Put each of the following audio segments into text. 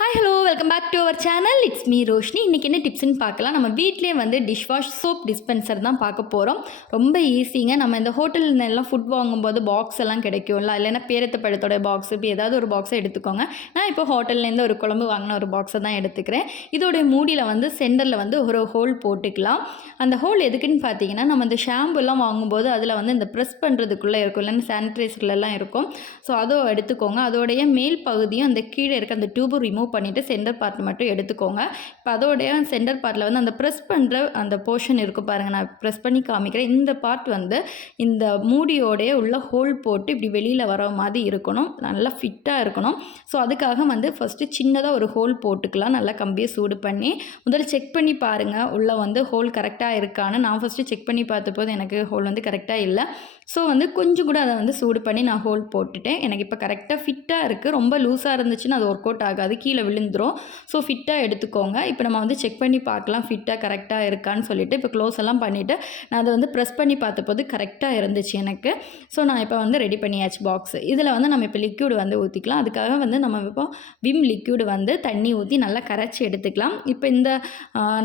Hi hello welcome back to our channel. It's me Roshini. இன்றைக்கி என்ன டிப்ஸ்ன்னு பார்க்கலாம். நம்ம வீட்டிலே வந்து டிஷ்வாஷ் சோப் டிஸ்பென்சர் தான் பார்க்க போகிறோம். ரொம்ப ஈஸிங்க. நம்ம இந்த ஹோட்டலில் எல்லாம் ஃபுட் வாங்கும்போது பாக்ஸ் எல்லாம் கிடைக்கும்ல, இல்லைன்னா பேரத்த பழத்தோட பாக்ஸ், இப்போ ஏதாவது ஒரு பாக்ஸை எடுத்துக்கோங்க. நான் இப்போ ஹோட்டல்லேருந்து ஒரு குழம்பு வாங்கின ஒரு பாக்ஸை தான் எடுத்துக்கிறேன். இதோடைய மூடியில் வந்து சென்டரில் வந்து ஒரு ஹோல் போட்டுக்கலாம். அந்த ஹோல் எதுக்குன்னு பார்த்தீங்கன்னா, நம்ம இந்த ஷாம்புலாம் வாங்கும்போது அதில் வந்து இந்த ப்ரெஸ் பண்ணுறதுக்குள்ளே இருக்கும், இல்லைன்னா சானிடைசர்லாம் இருக்கும். ஸோ அதை எடுத்துக்கோங்க. அதோடைய மேல் பகுதியும் அந்த கீழே இருக்க அந்த டியூபை ரிமூவ் பண்ணிவிட்டு சென்டர் பார்ட் மட்டும் எடுத்துக்கோங்க. இப்போ அதோடைய சென்டர் பார்ட்டில் வந்து அந்த ப்ரெஸ் பண்ணுற அந்த போர்ஷன் இருக்கும் பாருங்கள், நான் ப்ரெஸ் பண்ணி காமிக்கிறேன். இந்த பார்ட் வந்து இந்த மூடியோடைய உள்ள ஹோல் போட்டு இப்படி வெளியில் வர மாதிரி இருக்கணும், நல்லா ஃபிட்டாக இருக்கணும். ஸோ அதுக்காக வந்து ஃபஸ்ட்டு சின்னதாக ஒரு ஹோல் போட்டுக்கலாம். நல்லா கம்பியை சூடு பண்ணி முதல்ல செக் பண்ணி பாருங்கள், உள்ளே வந்து ஹோல் கரெக்டாக இருக்கான்னு. நான் ஃபஸ்ட்டு செக் பண்ணி பார்த்தபோது எனக்கு ஹோல் வந்து கரெக்டாக இல்லை. ஸோ வந்து கொஞ்சம் கூட அதை வந்து சூடு பண்ணி நான் ஹோல் போட்டுட்டேன். எனக்கு இப்போ கரெக்டாக ஃபிட்டாக இருக்குது. ரொம்ப லூஸாக இருந்துச்சுன்னா அது ஒர்க் அவுட் ஆகாது, கீழே விழுந்துடும். ஸோ ஃபிட்டாக எடுத்துக்கோங்க. இப்போ நம்ம வந்து செக் பண்ணி பார்க்கலாம் ஃபிட்டாக கரெக்டாக இருக்கான்னு சொல்லிட்டு. இப்போ க்ளோஸ் எல்லாம் பண்ணிவிட்டு நான் அதை வந்து ப்ரெஸ் பண்ணி பார்த்தபோது கரெக்டாக இருந்துச்சு எனக்கு. ஸோ நான் இப்போ வந்து ரெடி பண்ணியாச்சு பாக்ஸ். இதில் வந்து நம்ம இப்போ லிக்யூடு வந்து ஊற்றிக்கலாம். அதுக்காக வந்து நம்ம இப்போ விம் லிக்யூடு வந்து தண்ணி ஊற்றி நல்லா கரைச்சி எடுத்துக்கலாம். இப்போ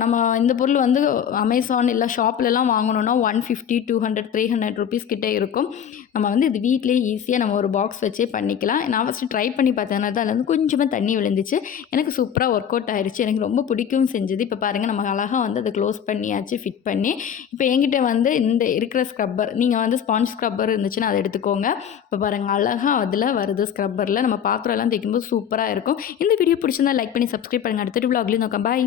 நம்ம இந்த பொருள் வந்து அமேசான் இல்லை ஷாப்லலாம் வாங்கணுன்னா 150, 200, 300 ருபீஸ் கிட்டே இருக்கும். நம்ம வந்து இது வீட்டிலேயே ஈஸியாக நம்ம ஒரு பாக்ஸ் வச்சே பண்ணிக்கலாம். நான் ஃபஸ்ட்டு ட்ரை பண்ணி பார்த்ததுனால தான் அதில் வந்து கொஞ்சமாக தண்ணி விழுந்துச்சு. எனக்கு சூப்பராக ஒர்க் அவுட் ஆயிடுச்சு. எனக்கு ரொம்ப பிடிக்கவும் செஞ்சது. இப்போ பாருங்கள், நம்ம அழகாக வந்து அதை க்ளோஸ் பண்ணியாச்சு, ஃபிட் பண்ணி. இப்போ என்கிட்ட வந்து இந்த இருக்கிற ஸ்க்ரப்பர், நீங்கள் வந்து ஸ்பாஞ்ச் ஸ்க்ரப்பர் இருந்துச்சுன்னா அதை எடுத்துக்கோங்க. இப்போ பாருங்கள், அழகாக அதில் வருது ஸ்க்ரப்பரில். நம்ம பாத்திரம் எல்லாம் தேய்க்கும்போது சூப்பராக இருக்கும். இந்த வீடியோ பிடிச்சிருந்தா லைக் பண்ணி சப்ஸ்கிரைப் பண்ணுங்கள். அடுத்த விலாக்லேயும் நோக்கம். பாய்.